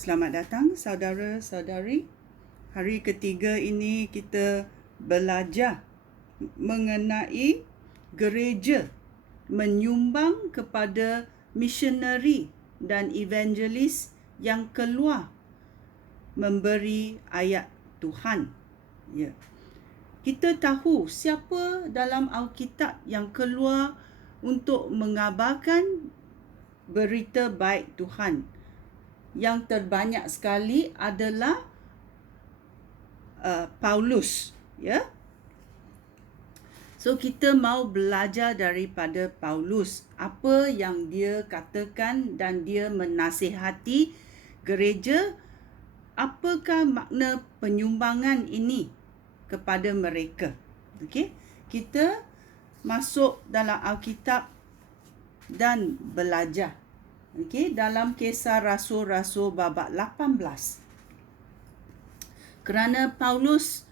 Selamat datang saudara-saudari. Hari ketiga ini kita belajar mengenai gereja menyumbang kepada misionari dan evangelis yang keluar memberi ayat Tuhan. Ya. Kita tahu siapa dalam Alkitab yang keluar untuk mengabarkan berita baik Tuhan. Yang terbanyak sekali adalah Paulus, ya. So kita mau belajar daripada Paulus, apa yang dia katakan dan dia menasihati gereja, apakah makna penyumbangan ini kepada mereka. Okey, kita masuk dalam Alkitab dan belajar. Okey, dalam Kisah Rasul-Rasul babak 18. Kerana Paulus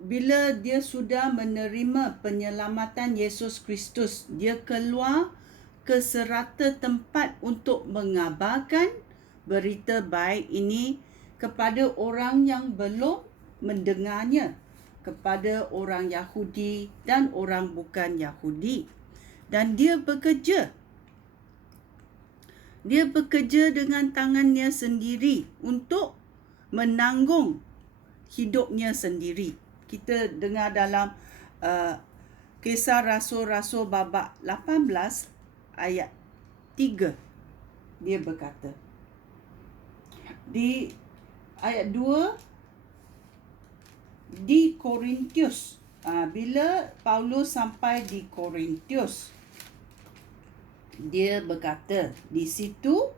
bila dia sudah menerima penyelamatan Yesus Kristus, dia keluar ke serata tempat untuk mengabarkan berita baik ini kepada orang yang belum mendengarnya, kepada orang Yahudi dan orang bukan Yahudi. Dan dia bekerja dengan tangannya sendiri untuk menanggung hidupnya sendiri. Kita dengar dalam Kisah Rasul-Rasul babak 18 ayat 3. Dia berkata, di ayat 2, di Korintius. Bila Paulus sampai di Korintius, dia berkata, di situ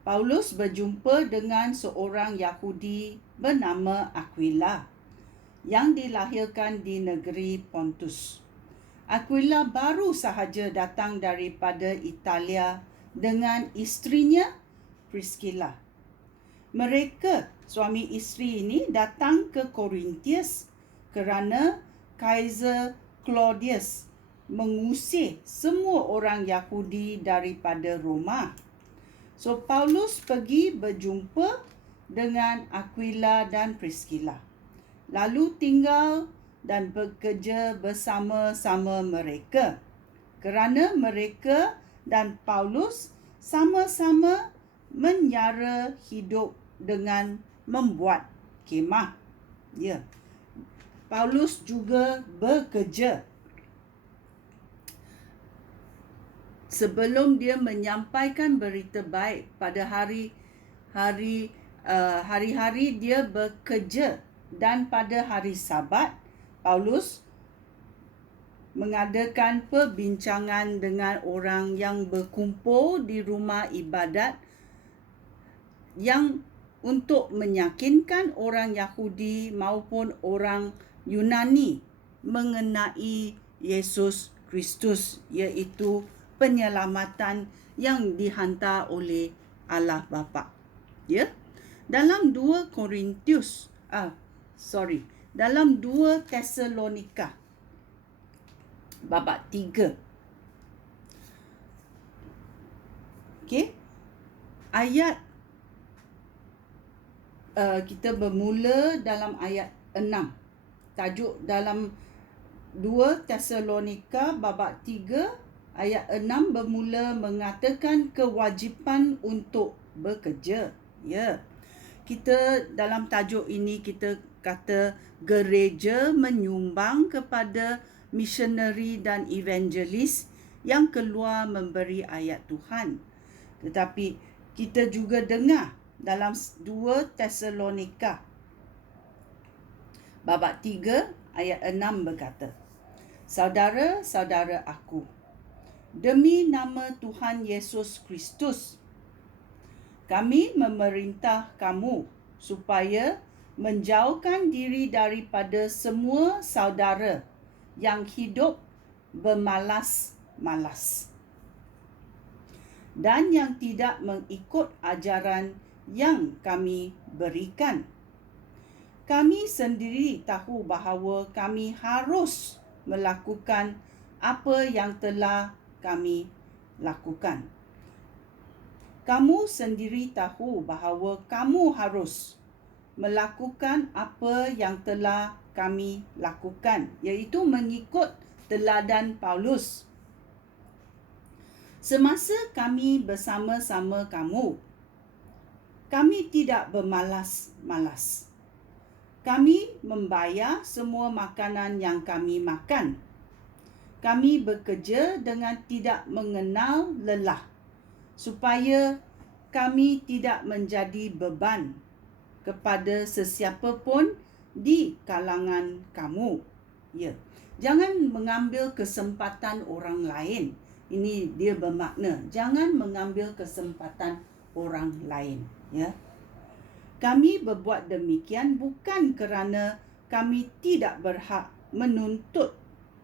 Paulus berjumpa dengan seorang Yahudi bernama Aquila yang dilahirkan di negeri Pontus. Aquila baru sahaja datang daripada Italia dengan isterinya Priscilla. Mereka, suami isteri ini, datang ke Korintius kerana Kaisar Claudius mengusir semua orang Yahudi daripada Roma. So Paulus pergi berjumpa dengan Aquila dan Priscilla, lalu tinggal dan bekerja bersama-sama mereka, kerana mereka dan Paulus sama-sama menyara hidup dengan membuat kemah. Ya. Paulus juga bekerja. Sebelum dia menyampaikan berita baik pada hari-hari dia bekerja, dan pada hari Sabat Paulus mengadakan perbincangan dengan orang yang berkumpul di rumah ibadat yang untuk meyakinkan orang Yahudi maupun orang Yunani mengenai Yesus Kristus, iaitu penyelamatan yang dihantar oleh Allah Bapa. Ya. Dalam 2 Tesalonika babak 3. Okey. Ayat kita bermula dalam ayat 6. Tajuk dalam 2 Tesalonika babak 3 ayat 6 bermula mengatakan kewajipan untuk bekerja. Ya. Kita dalam tajuk ini kita kata gereja menyumbang kepada misionari dan evangelis yang keluar memberi ayat Tuhan. Tetapi kita juga dengar dalam 2 Tesalonika babak 3 ayat 6 berkata, saudara-saudara aku, demi nama Tuhan Yesus Kristus, kami memerintah kamu supaya menjauhkan diri daripada semua saudara yang hidup bermalas-malas dan yang tidak mengikut ajaran yang kami berikan. Kami sendiri tahu bahawa kami harus melakukan apa yang telah kami lakukan. kamu sendiri tahu bahawa kamu harus melakukan apa yang telah kami lakukan, iaitu mengikut teladan Paulus. Semasa kami bersama-sama kamu, kami tidak bermalas-malas. Kami membayar semua makanan yang kami makan. Kami bekerja dengan tidak mengenal lelah, supaya kami tidak menjadi beban kepada sesiapa pun di kalangan kamu. Ya, jangan mengambil kesempatan orang lain. Ini dia bermakna, jangan mengambil kesempatan orang lain. Ya, kami berbuat demikian bukan kerana kami tidak berhak menuntut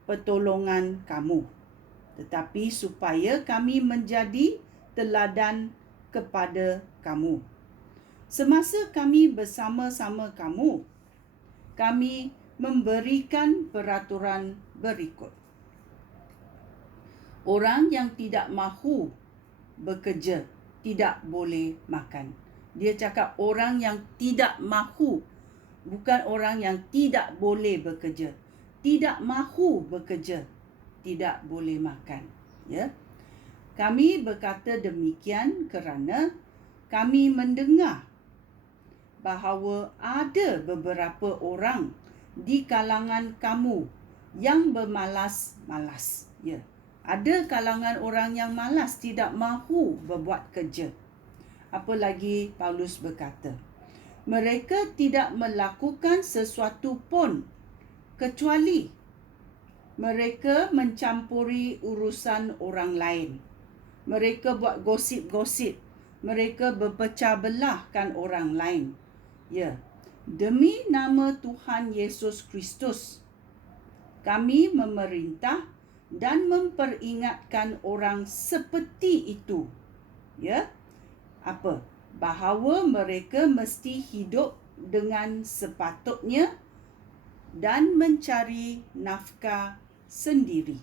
pertolongan kamu, tetapi supaya kami menjadi teladan kepada kamu. Semasa kami bersama-sama kamu, kami memberikan peraturan berikut. Orang yang tidak mahu bekerja tidak boleh makan. Dia cakap orang yang tidak mahu, bukan orang yang tidak boleh bekerja. Tidak mahu bekerja tidak boleh makan. Ya. Kami berkata demikian kerana kami mendengar bahawa ada beberapa orang di kalangan kamu yang bermalas-malas. Ya. Ada kalangan orang yang malas, tidak mahu berbuat kerja. Apalagi Paulus berkata, mereka tidak melakukan sesuatu pun kecuali mereka mencampuri urusan orang lain. Mereka buat gosip-gosip. Mereka berpecah belahkan orang lain. Ya, demi nama Tuhan Yesus Kristus, kami memerintah dan memperingatkan orang seperti itu. Ya, apa? Bahawa mereka mesti hidup dengan sepatutnya dan mencari nafkah sendiri.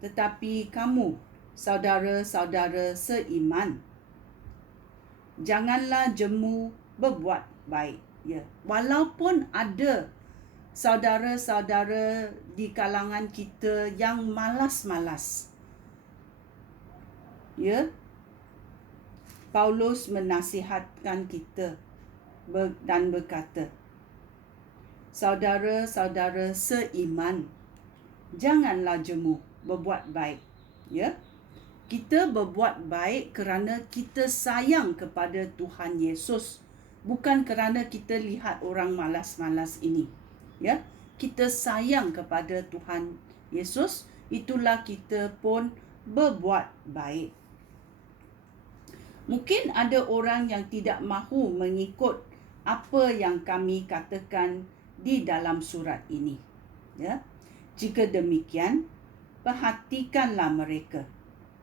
Tetapi kamu, saudara-saudara seiman, janganlah jemu berbuat baik. Ya, walaupun ada saudara-saudara di kalangan kita yang malas-malas. Ya, Paulus menasihatkan kita dan berkata, saudara-saudara seiman, janganlah jemu berbuat baik. Ya, kita berbuat baik kerana kita sayang kepada Tuhan Yesus, bukan kerana kita lihat orang malas-malas ini. Ya, kita sayang kepada Tuhan Yesus, itulah kita pun berbuat baik. Mungkin ada orang yang tidak mahu mengikut apa yang kami katakan di dalam surat ini. Ya, jika demikian, perhatikanlah mereka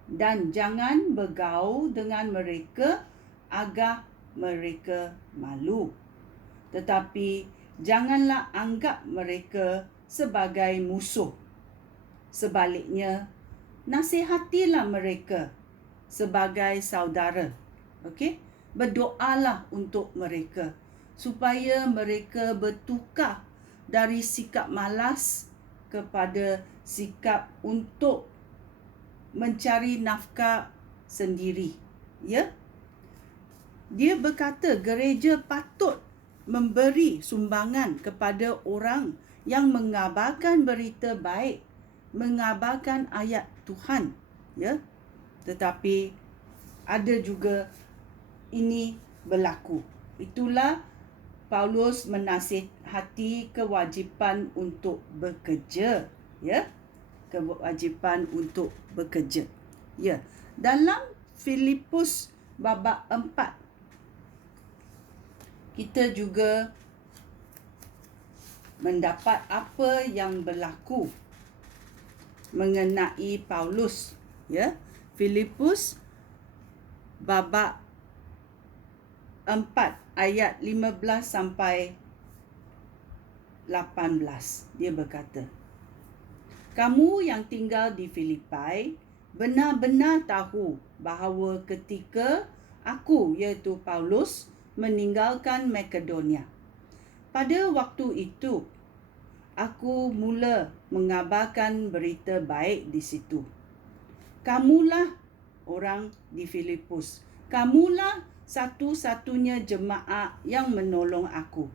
dan jangan bergaul dengan mereka agar mereka malu. Tetapi janganlah anggap mereka sebagai musuh. Sebaliknya, nasihatilah mereka sebagai saudara. Okey? Berdoalah untuk mereka supaya mereka bertukar dari sikap malas kepada sikap untuk mencari nafkah sendiri. Ya? Dia berkata gereja patut memberi sumbangan kepada orang yang mengabarkan berita baik, mengabarkan ayat Tuhan. Ya? Tetapi ada juga ini berlaku. Itulah Paulus menasihati kewajipan untuk bekerja. Ya? Kewajipan untuk bekerja. Ya. Dalam Filipus babak 4, kita juga mendapat apa yang berlaku mengenai Paulus. Ya, Filipus babak 4 ayat 15 sampai 18. Dia berkata, kamu yang tinggal di Filipai benar-benar tahu bahawa ketika aku, iaitu Paulus, meninggalkan Makedonia, pada waktu itu aku mula mengabarkan berita baik di situ. Kamulah orang di Filipus. Kamulah satu-satunya jemaat yang menolong aku.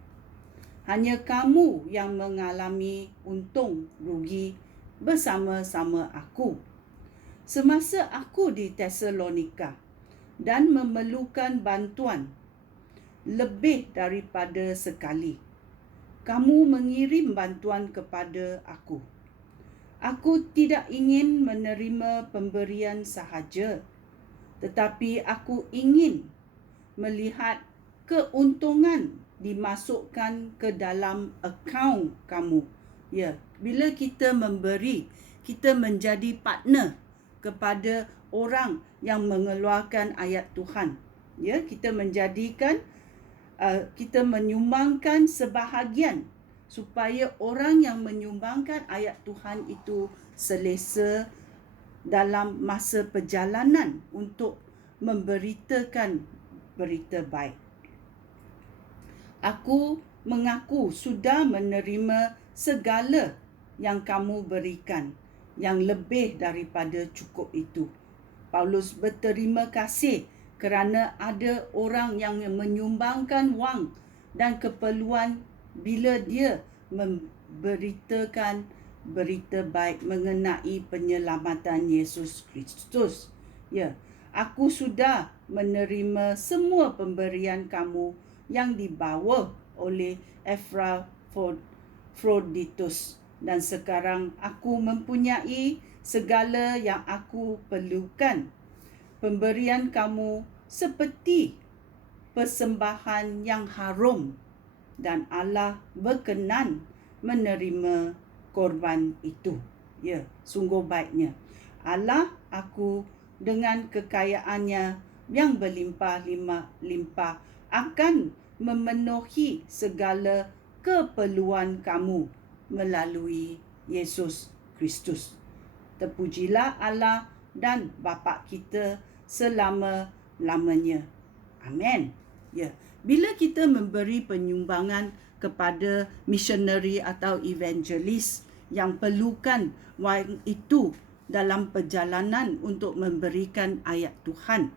Hanya kamu yang mengalami untung rugi bersama-sama aku. Semasa aku di Tesalonika dan memerlukan bantuan lebih daripada sekali, kamu mengirim bantuan kepada aku. Aku tidak ingin menerima pemberian sahaja, tetapi aku ingin melihat keuntungan dimasukkan ke dalam akaun kamu. Ya, bila kita memberi, kita menjadi partner kepada orang yang mengeluarkan ayat Tuhan. Ya, kita menyumbangkan sebahagian supaya orang yang menyumbangkan ayat Tuhan itu selesa dalam masa perjalanan untuk memberitakan berita baik. Aku mengaku sudah menerima segala yang kamu berikan, yang lebih daripada cukup itu. Paulus berterima kasih kerana ada orang yang menyumbangkan wang dan keperluan bila dia memberitakan berita baik mengenai penyelamatan Yesus Kristus. Ya, aku sudah menerima semua pemberian kamu yang dibawa oleh Epaphroditus, dan sekarang aku mempunyai segala yang aku perlukan. Pemberian kamu seperti persembahan yang harum, dan Allah berkenan menerima korban itu. Ya, sungguh baiknya Allah aku dengan kekayaannya yang berlimpah-limpah akan memenuhi segala keperluan kamu melalui Yesus Kristus. Terpujilah Allah dan Bapa kita selama-lamanya. Amin. Ya, bila kita memberi penyumbangan kepada misionari atau evangelis yang perlukan wang itu dalam perjalanan untuk memberikan ayat Tuhan,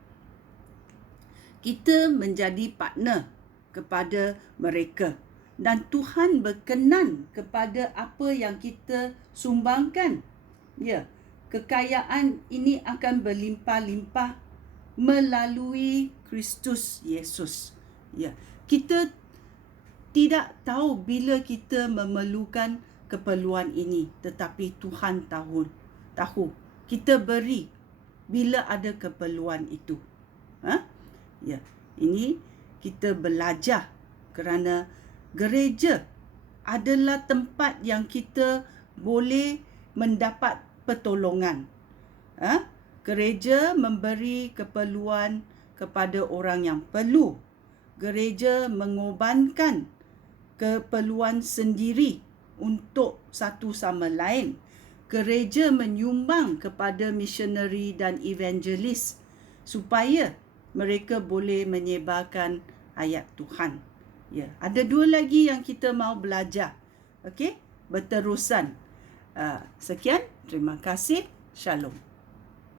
kita menjadi partner kepada mereka, dan Tuhan berkenan kepada apa yang kita sumbangkan. Ya, kekayaan ini akan berlimpah-limpah melalui Kristus Yesus. Ya, kita tidak tahu bila kita memerlukan keperluan ini, tetapi Tuhan tahu. Kita beri bila ada keperluan itu. Ya, ini kita belajar kerana gereja adalah tempat yang kita boleh mendapat pertolongan. Gereja memberi keperluan kepada orang yang perlu. Gereja mengorbankan keperluan sendiri untuk satu sama lain. Gereja menyumbang kepada misionari dan evangelis supaya mereka boleh menyebarkan ayat Tuhan. Ya, ada dua lagi yang kita mau belajar. Okey, berterusan. Sekian, terima kasih. Shalom.